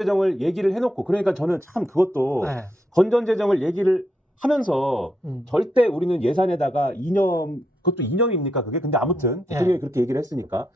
재정을 얘기를 해놓고 그러니까 저는 참 그것도 네. 건전 재정을 얘기를 하면서 절대 우리는 예산에다가 이념 그것도 이념입니까 그게? 근데 아무튼 대통령이 그렇게 얘기를 했으니까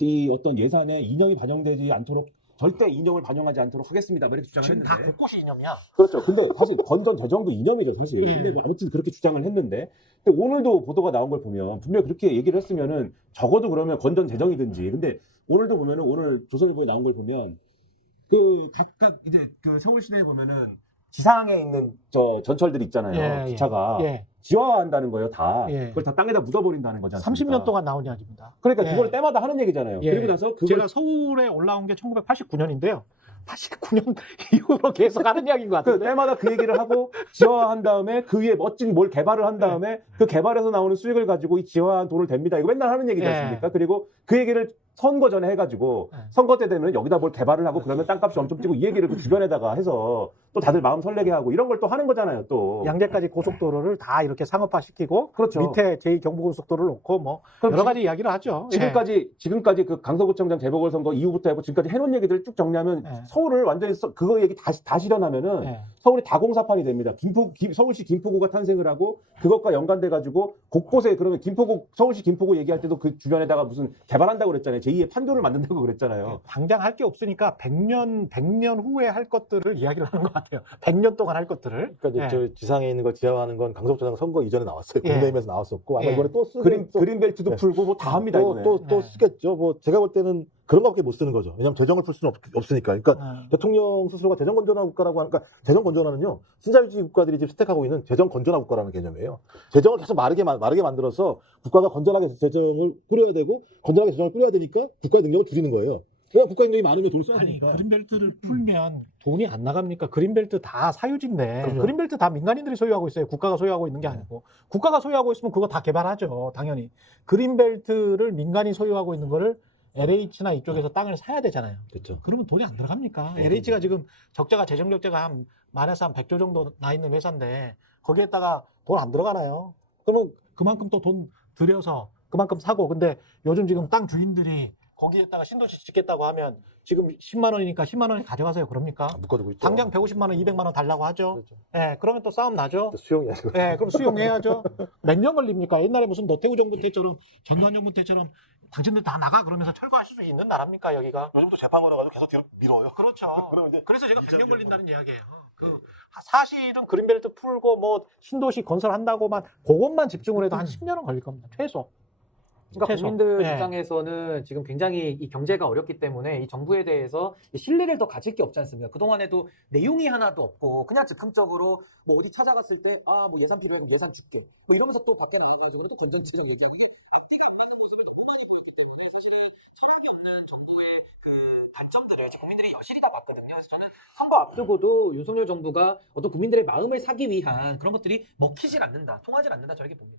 이 어떤 예산에 이념이 반영되지 않도록 절대 이념을 반영하지 않도록 하겠습니다. 뭐 이렇게 주장을 지금 했는데 다 곳곳이 이념이야. 그렇죠. 근데 사실 건전 재정도 이념이죠 사실. 예. 근데 뭐 아무튼 그렇게 주장을 했는데 근데 오늘도 보도가 나온 걸 보면 분명히 그렇게 얘기를 했으면은 적어도 그러면 건전 재정이든지 근데 오늘도 보면은 오늘 조선일보에 나온 걸 보면 그 각각 이제 그 서울 시내에 보면은 지상에 있는 저 전철들이 있잖아요. 기차가 지화한다는 거예요, 다. 그걸 다 땅에다 묻어버린다는 거지 않습니까? 30년 동안 나온 이야기입니다. 그러니까 그걸 때마다 하는 얘기잖아요. 그리고 나서 그걸 제가 서울에 올라온 게 1989년인데요. 89년 이후로 계속 하는 이야기인 것 같아요. 때마다 그 얘기를 하고 지화한 다음에 그 위에 멋진 뭘 개발을 한 다음에 그 개발에서 나오는 수익을 가지고 이 지화한 돈을 댑니다. 이거 맨날 하는 얘기지 않습니까? 그리고 그 얘기를 선거 전에 해가지고 선거 때 되면 여기다 뭘 개발을 하고 그러면 땅값이 엄청 뛰고 이 얘기를 그 주변에다가 해서 또 다들 마음 설레게 하고 이런 걸 또 하는 거잖아요. 또 양재까지 고속도로를 다 이렇게 상업화시키고 그렇죠. 밑에 제2경부고속도로를 놓고 뭐 여러 가지 이야기를 하죠. 지금까지 그 강서구청장 재보궐선거 이후부터 해고 지금까지 해놓은 얘기들을 쭉 정리하면 서울을 완전히 그거 얘기 다 실현하면은 서울이 다 공사판이 됩니다. 서울시 김포구가 탄생을 하고 그것과 연관돼 가지고 곳곳에 그러면 서울시 김포구 얘기할 때도 그 주변에다가 무슨 개발한다고 그랬잖아요. 제2의 판교를 만든다고 그랬잖아요. 당장 할 게 없으니까 100년 후에 할 것들을 이야기를 하는 것 같아요. 100년 동안 할 것들을. 그러니까 저 지상에 있는 걸 지하화하는 건 강서구청장 선거 이전에 나왔어요. 국내임에서 나왔었고 아마 이번에 또 그린벨트도 풀고 뭐 다 합니다. 또 쓰겠죠. 뭐 제가 볼 때는 그런 거밖에 못 쓰는 거죠. 왜냐하면 재정을 풀 수는 없으니까. 그러니까 대통령 스스로가 재정 건전화 국가라고 하니까 재정 건전화는요. 신자유주의 국가들이 지금 채택하고 있는 재정 건전화 국가라는 개념이에요. 재정을 계속 마르게 만들어서 국가가 건전하게 재정을 꾸려야 되고 건전하게 재정을 꾸려야 되니까 국가의 능력을 줄이는 거예요. 그냥 국가 능력이 많으면 돈을 써야 되니까. 그린벨트를 풀면 돈이 안 나갑니까? 그린벨트 다 사유지인데 그럼요. 그린벨트 다 민간인들이 소유하고 있어요. 국가가 소유하고 있는 게 아니고. 국가가 소유하고 있으면 그거 다 개발하죠. 당연히. 그린벨트를 민간이 소유하고 있는 거를 LH나 이쪽에서 땅을 사야 되잖아요. 그렇죠. 그러면 돈이 안 들어갑니까? LH가 지금 재정 적자가 한 많아서 한 100조 정도 나 있는 회사인데 거기에다가 돈 안 들어가나요? 그러면 그만큼 또 돈 들여서 그만큼 사고 근데 요즘 지금 땅 주인들이 거기에다가 신도시 짓겠다고 하면 지금 10만 원이니까 10만 원이 가져가세요. 그럽니까? 묶어두고 있죠. 당장 150만 원, 200만 원 달라고 하죠. 그렇죠. 예, 그러면 또 싸움 나죠. 수용해야죠. 예, 그럼 수용해야죠. 몇 년 걸립니까? 옛날에 무슨 노태우 정부 때처럼 전두환 정부 때처럼 당신들 다 나가 그러면서 철거하실 수 있는 나라입니까 여기가? 요즘도 재판 걸어가지고 계속 뒤로 밀어요. 그렇죠. 그럼 이제 그래서 제가 100년 걸린다는 이야기예요. 사실은 그린벨트 풀고 뭐 신도시 건설한다고만 그것만 집중을 해도 한 10년은 걸릴 겁니다. 최소. 그러니까 최소. 국민들 입장에서는 지금 굉장히 이 경제가 어렵기 때문에 이 정부에 대해서 신뢰를 더 가질 게 없지 않습니까? 그동안에도 내용이 하나도 없고 그냥 즉흥적으로 뭐 어디 찾아갔을 때 뭐 예산 필요해 그럼 예산 줄게 뭐 이러면서 또 바꿔 나가가지고 또 건전지정 얘기하는 정부의 그 단점들을 지금 국민들이 여실히 다 봤거든요. 그래서 저는 선거 앞두고도 윤석열 정부가 어떤 국민들의 마음을 사기 위한 그런 것들이 먹히질 않는다, 통하질 않는다 저렇게 봅니다.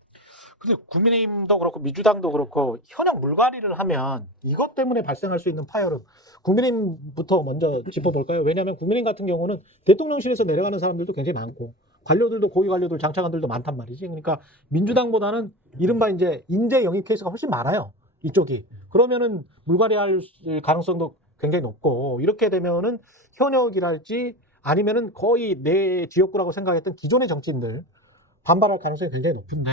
근데 국민의힘도 그렇고 민주당도 그렇고 현역 물갈이를 하면 이것 때문에 발생할 수 있는 파열음 국민의힘부터 먼저 짚어볼까요? 왜냐하면 국민의힘 같은 경우는 대통령실에서 내려가는 사람들도 굉장히 많고 관료들도 고위 관료들 장차관들도 많단 말이지. 그러니까 민주당보다는 이른바 이제 인재 영입 케이스가 훨씬 많아요. 이쪽이. 그러면은 물갈이할 가능성도 굉장히 높고 이렇게 되면은 현역이랄지 아니면은 거의 내 지역구라고 생각했던 기존의 정치인들 반발할 가능성이 굉장히 높은데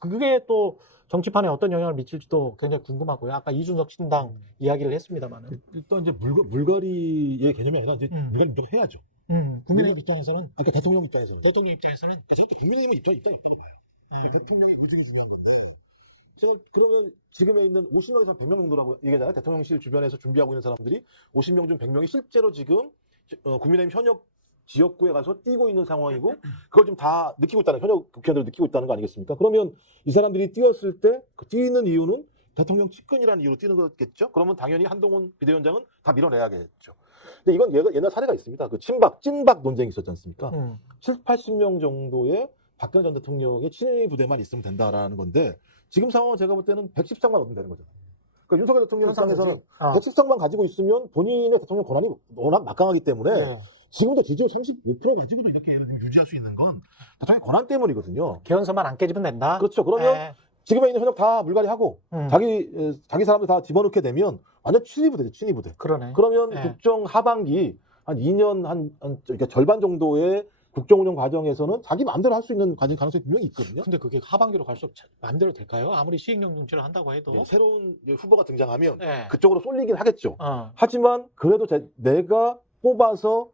그게 또 정치판에 어떤 영향을 미칠지도 굉장히 궁금하고요. 아까 이준석 신당 이야기를 했습니다만은 일단 이제 물갈이의 개념이 아니라 이제 물갈이 무조건 해야죠. 국민의힘 입장에서는 그러니까 대통령 입장에서는. 저도 국민의힘은 입장이 봐요. 대통령의 의중이 중요한 건데. 그러면 지금에 있는 50명에서 100명 정도라고 얘기하잖아요. 대통령실 주변에서 준비하고 있는 사람들이 50명 중 100명이 실제로 지금 국민의힘 현역 지역구에 가서 뛰고 있는 상황이고 그걸 지금 다 느끼고 있다는 현역 국회의원들 느끼고 있다는 거 아니겠습니까? 그러면 이 사람들이 뛰었을 때 그 뛰는 이유는 대통령 측근이라는 이유로 뛰는 거겠죠? 그러면 당연히 한동훈 비대위원장은 다 밀어내야겠죠. 근데 이건 옛날 사례가 있습니다. 그 찐박 논쟁이 있었지 않습니까? 80명 정도의 박근혜 전 대통령의 친위 부대만 있으면 된다라는 건데 지금 상황은 제가 볼 때는 110석만 얻으면 되는 거잖아요. 그러니까 윤석열 대통령 입장에서는 110석만 가지고 있으면 본인의 대통령 권한이 워낙 막강하기 때문에 지금도 지지율 35% 가지고도 이렇게 유지할 수 있는 건 대통령 권한 때문이거든요. 개헌서만 안 깨지면 된다. 그렇죠. 그러면 지금에 있는 현역 다 물갈이하고 자기 사람들 다 집어넣게 되면 완전 친위부대죠, 친위부대. 그러네. 그러면 예. 국정 하반기 한 2년 그러니까 절반 정도의 국정 운영 과정에서는 자기 마음대로 할 수 있는 가능성이 분명히 있거든요. 근데 그게 하반기로 갈수록 마음대로 될까요? 아무리 시행령 정치를 한다고 해도. 네, 새로운 이제 후보가 등장하면 예. 그쪽으로 쏠리긴 하겠죠. 어. 하지만 그래도 내가 뽑아서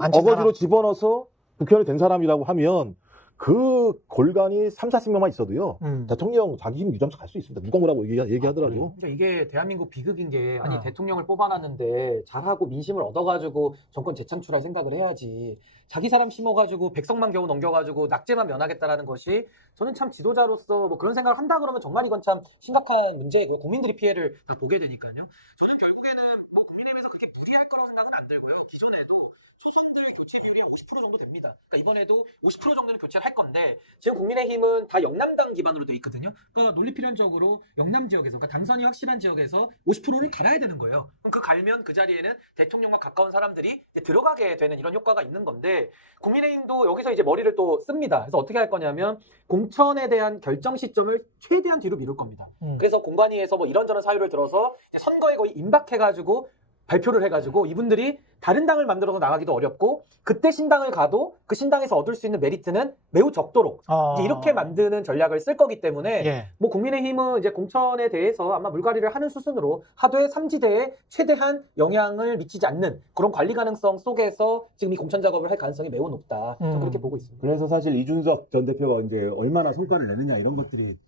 앉힌 어거지로 사람. 집어넣어서 국회의원이 된 사람이라고 하면 그 골간이 3, 40명만 있어도요. 대통령 자기 힘 유장차 갈 수 있습니다. 누가 뭐라고 얘기하더라도. 그러니까 이게 대한민국 비극인 게 아니 어. 대통령을 뽑아놨는데 잘하고 민심을 얻어가지고 정권 재창출할 생각을 해야지 자기 사람 심어가지고 백성만 겨우 넘겨가지고 낙제만 면하겠다라는 것이 저는 참 지도자로서 뭐 그런 생각을 한다 그러면 정말 이건 참 심각한 문제고 국민들이 피해를 다 보게 되니까요. 저는 결국에는 뭐 국민의힘에서 그렇게 무리할 거라고 생각은 안 들고요. 기존에도 초선들 교체 비율이 50% 정도 됩니다. 그러니까 이번에도 50% 정도는 교체를 할 건데 지금 국민의힘은 다 영남당 기반으로 돼 있거든요. 그러니까 논리필연적으로 영남 지역에서 그러니까 당선이 확실한 지역에서 50%를 갈아야 되는 거예요. 그럼 그 갈면 그 자리에는 대통령과 가까운 사람들이 이제 들어가게 되는 이런 효과가 있는 건데 국민의힘도 여기서 이제 머리를 또 씁니다. 그래서 어떻게 할 거냐면 공천에 대한 결정 시점을 최대한 뒤로 미룰 겁니다. 그래서 공관위에서 뭐 이런저런 사유를 들어서 이제 선거에 거의 임박해가지고 발표를 해가지고 이분들이 다른 당을 만들어서 나가기도 어렵고 그때 신당을 가도 그 신당에서 얻을 수 있는 메리트는 매우 적도록 이제 이렇게 만드는 전략을 쓸 거기 때문에 예. 뭐 국민의힘은 이제 공천에 대해서 아마 물갈이를 하는 수순으로 하도의 3지대에 최대한 영향을 미치지 않는 그런 관리 가능성 속에서 지금 이 공천 작업을 할 가능성이 매우 높다. 저는 그렇게 보고 있습니다. 그래서 사실 이준석 전 대표가 이제 얼마나 성과를 내느냐 이런 것들이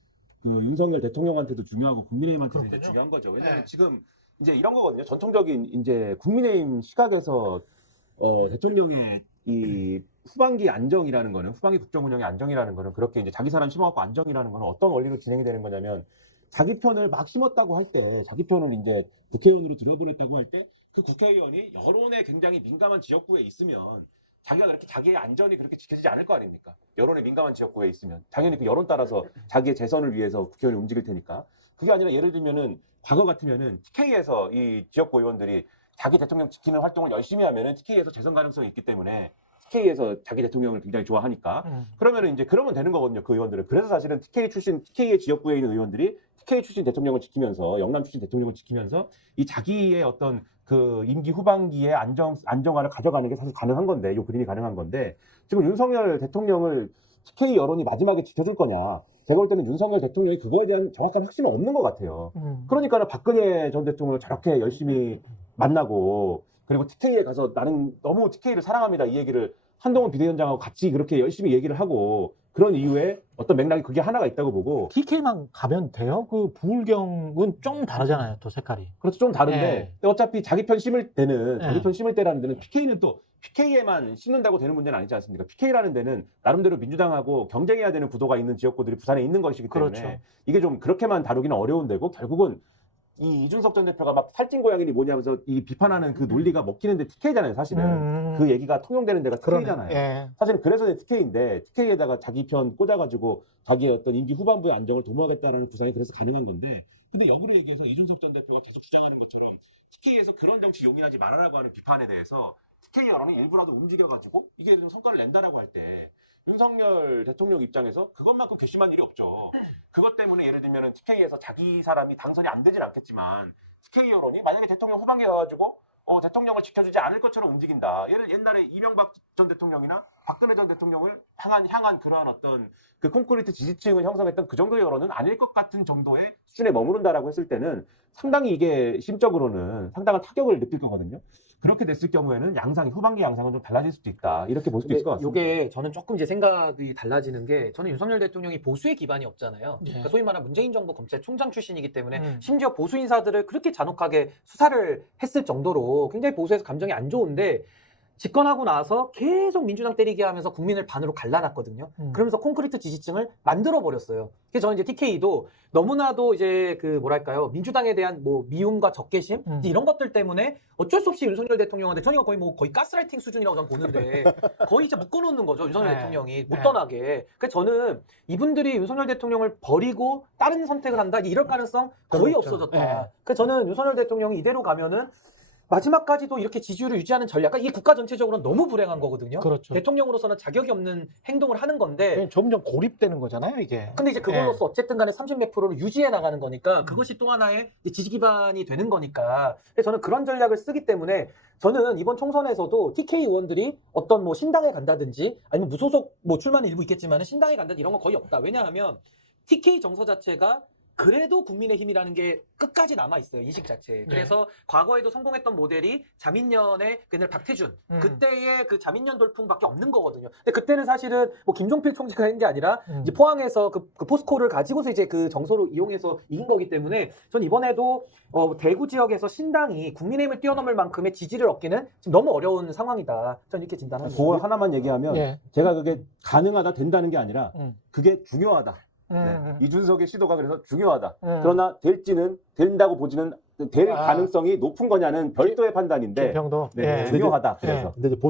그 윤석열 대통령한테도 중요하고 국민의힘한테도 이제 중요한 거죠. 왜냐하면 네. 지금 이제 이런 거거든요. 전통적인 이제 국민의힘 시각에서 대통령의 이 후반기 안정이라는 거는 후반기 국정 운영의 안정이라는 거는 그렇게 이제 자기 사람 심어갖고 안정이라는 거는 어떤 원리로 진행이 되는 거냐면 자기 편을 막 심었다고 할 때 자기 편을 이제 국회의원으로 들여보냈다고 할 때 그 국회의원이 여론에 굉장히 민감한 지역구에 있으면 자기가 그렇게 자기의 안전이 그렇게 지켜지지 않을 거 아닙니까? 여론에 민감한 지역구에 있으면 당연히 그 여론 따라서 자기의 재선을 위해서 국회의원이 움직일 테니까 그게 아니라 예를 들면은 과거 같으면은 TK에서 이 지역구 의원들이 자기 대통령 지키는 활동을 열심히 하면은 TK에서 재선 가능성이 있기 때문에 TK에서 자기 대통령을 굉장히 좋아하니까 그러면은 이제 그러면 되는 거거든요. 그 의원들은. 그래서 사실은 TK의 지역구에 있는 의원들이 TK 출신 대통령을 지키면서 영남 출신 대통령을 지키면서 이 자기의 어떤 그 임기 후반기에 안정화를 가져가는 게 사실 가능한 건데 이 그림이 가능한 건데 지금 윤석열 대통령을 TK 여론이 마지막에 지켜줄 거냐? 제가 볼 때는 윤석열 대통령이 그거에 대한 정확한 확신은 없는 것 같아요. 그러니까 박근혜 전 대통령을 저렇게 열심히 만나고 그리고 TK에 가서 나는 너무 TK를 사랑합니다 이 얘기를 한동훈 비대위원장하고 같이 그렇게 열심히 얘기를 하고 그런 이유에 어떤 맥락이 그게 하나가 있다고 보고 TK만 가면 돼요? 그 부울경은 좀 다르잖아요, 또 색깔이. 그렇죠 좀 다른데 네. 근데 어차피 자기 편 심을 때는 네. 자기 편 심을 때라는 데는 PK는 또 PK에만 심는다고 되는 문제는 아니지 않습니까? PK라는 데는 나름대로 민주당하고 경쟁해야 되는 구도가 있는 지역구들이 부산에 있는 것이기 때문에 그렇죠. 이게 좀 그렇게만 다루기는 어려운 데고 결국은 이 이준석 전 대표가 막 살찐 고양이니 뭐냐면서 이 비판하는 그 논리가 먹히는데 TK잖아요 사실은 그 얘기가 통용되는 데가 TK잖아요. 예. 사실은 그래서 TK인데 TK에다가 자기 편 꽂아가지고 자기의 어떤 임기 후반부의 안정을 도모하겠다라는 구상이 그래서 가능한 건데 근데 역으로 얘기해서 이준석 전 대표가 계속 주장하는 것처럼 TK에서 그런 정치 용인하지 말아라고 하는 비판에 대해서 TK 여론이 일부라도 움직여가지고 이게 좀 성과를 낸다라고 할 때 윤석열 대통령 입장에서 그것만큼 괘씸한 일이 없죠. 그것 때문에 예를 들면 TK에서 자기 사람이 당선이 안 되진 않겠지만 TK 여론이 만약에 대통령 후반기에 와가지고 대통령을 지켜주지 않을 것처럼 움직인다. 옛날에 이명박 전 대통령이나 박근혜 전 대통령을 향한 그러한 어떤 그 콘크리트 지지층을 형성했던 그 정도의 여론은 아닐 것 같은 정도의 수준에 머무른다라고 했을 때는 상당히 이게 심적으로는 상당한 타격을 느낄 거거든요. 그렇게 됐을 경우에는 후반기 양상은 좀 달라질 수도 있다. 이렇게 볼 수도 있을 것 같습니다. 이게 저는 조금 이제 생각이 달라지는 게 저는 윤석열 대통령이 보수의 기반이 없잖아요. 예. 그러니까 소위 말하는 문재인 정부 검찰총장 출신이기 때문에 심지어 보수 인사들을 그렇게 잔혹하게 수사를 했을 정도로 굉장히 보수에서 감정이 안 좋은데 집권하고 나서 계속 민주당 때리게 하면서 국민을 반으로 갈라놨거든요. 그러면서 콘크리트 지지층을 만들어 버렸어요. 그래서 저는 이제 TK도 너무나도 이제 그 뭐랄까요 민주당에 대한 뭐 미움과 적개심 이런 것들 때문에 어쩔 수 없이 윤석열 대통령한테 저희가 거의 가스라이팅 수준이라고 저는 보는데 거의 이제 묶어놓는 거죠 윤석열 네. 대통령이 못 떠나게. 그래서 저는 이분들이 윤석열 대통령을 버리고 다른 선택을 한다 이럴 가능성 거의 없죠. 없어졌다. 네. 그래서 저는 윤석열 대통령이 이대로 가면은 마지막까지도 이렇게 지지율을 유지하는 전략, 이게 국가 전체적으로는 너무 불행한 거거든요. 그렇죠. 대통령으로서는 자격이 없는 행동을 하는 건데, 왜냐면 점점 고립되는 거잖아요, 이게. 근데 이제 그걸로써 어쨌든 간에 30몇 프로를 유지해 나가는 거니까 그것이 또 하나의 이제 지지 기반이 되는 거니까. 그래서 저는 그런 전략을 쓰기 때문에 저는 이번 총선에서도 TK 의원들이 어떤 뭐 신당에 간다든지 아니면 무소속 뭐 출마는 일부 있겠지만 신당에 간다든지 이런 건 거의 없다. 왜냐하면 TK 정서 자체가 그래도 국민의힘이라는 게 끝까지 남아있어요. 인식 자체에. 그래서 과거에도 성공했던 모델이 자민련의 그날 박태준. 그때의 그 자민련 돌풍밖에 없는 거거든요. 근데 그때는 사실은 뭐 김종필 총재가 한 게 아니라 이제 포항에서 그 포스코를 가지고서 이제 그 정서로 이용해서 이긴 거기 때문에 전 이번에도 대구 지역에서 신당이 국민의힘을 뛰어넘을 만큼의 지지를 얻기는 지금 너무 어려운 상황이다. 전 이렇게 진단합니다. 그거 하나만 얘기하면 예. 제가 그게 가능하다 된다는 게 아니라 그게 중요하다. 네. 음. 이준석의 시도가 그래서 중요하다. 음. 그러나 된다고 보지는 될 아. 가능성이 높은 거냐는 별도의 판단인데 김평도. 네, 예. 중요하다. 그래서 근데 이제